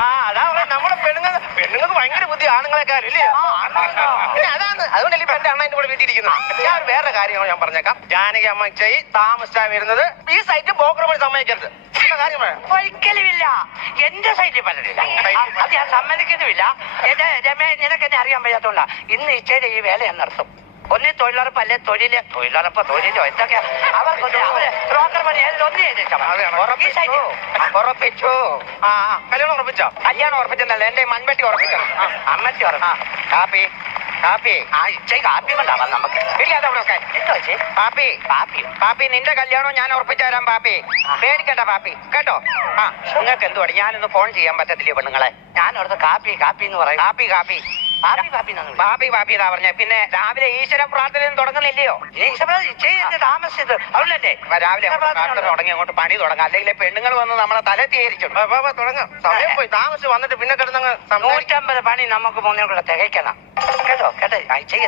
അതാ പറയാ നമ്മളെ പെണ്ണുങ്ങൾക്ക് ഭയങ്കര ബുദ്ധി ആണുങ്ങളെക്കാരും ഇല്ലേ? അതാണ് അതുകൊണ്ടല്ലേ ഇപ്പൊ എന്റെ അണ്ണന്റെ കൂടെ വീട്ടിയിരിക്കുന്നത്. ഞാൻ വേറെ കാര്യങ്ങൾ ഞാൻ പറഞ്ഞേക്കാം. ജാനകി അമ്മ ചെയ് താമസിച്ചാ വരുന്നത് ഈ സൈറ്റ് ബ്രോക്കർ പണി സമ്മതിക്കരുത്. ഒരിക്കലുമില്ല, എന്റെ സൈറ്റിൽ പറ്റില്ല. അത് ഞാൻ സമ്മതിക്കുന്നുമില്ല. എന്റെ രമേ നിനക്ക് എന്നെ അറിയാൻ വയ്യാത്തോണ്ടാ ഇന്ന് ഇച്ചയുടെ ഈ വേല ഞാൻ നടത്തും. ഒന്നേ തൊഴിലുറപ്പ് അല്ലെ തൊഴിലുറപ്പോ തൊഴിലോ എന്തൊക്കെയാ അവർക്ക് അവര് ബ്രോക്കർ പണി ഒന്നും ഉറപ്പിച്ചു. കല്യാണം ഉറപ്പിച്ചോ? കല്യാണം ഉറപ്പിച്ചെന്നല്ല, എന്റെ മൺവെട്ടി ഉറപ്പിക്കണം. അമ്മച്ചി ഉറപ്പാ. കാപ്പി കാപ്പി ഇച്ചേ കാപ്പി കൊണ്ടാവാം നമുക്ക്. എന്തോ പാപ്പി കാപ്പിയോ? പാപ്പി നിന്റെ കല്യാണം ഞാൻ ഉറപ്പിച്ചു തരാം പാപ്പി. പേടിക്കണ്ട പാപ്പി കേട്ടോ. നിങ്ങൾക്ക് എന്തുവാണ് ഞാനൊന്ന് ഫോൺ ചെയ്യാൻ പറ്റത്തില്ലേ പെണ്ണുങ്ങളെ? ഞാനോടത്ത് കാപ്പി കാപ്പി എന്ന് പറയും. കാപ്പി കാപ്പി കാപ്പി കാപ്പി പാപ്പി പാപ്പി എന്നാ പറഞ്ഞ. പിന്നെ രാവിലെ ഈശ്വര പ്രാർത്ഥനയൊന്നും തുടങ്ങുന്നില്ലയോ? താമസിച്ചത് അവളല്ലേ രാവിലെ പ്രാർത്ഥന തുടങ്ങി അങ്ങോട്ട് പണി തുടങ്ങാം. അല്ലെങ്കിൽ പെണ്ണുങ്ങൾ വന്ന് നമ്മളെ തല തീരിച്ചു തുടങ്ങാം. സമയം പോയി താമസിച്ച് വന്നിട്ട് പിന്നെ കിടന്നങ്ങ് 150 പണി നമുക്ക് മൂന്നിനും കൂടെ തികയ്ക്കണം. കേട്ടോ കേട്ടോ. ചെയ്യ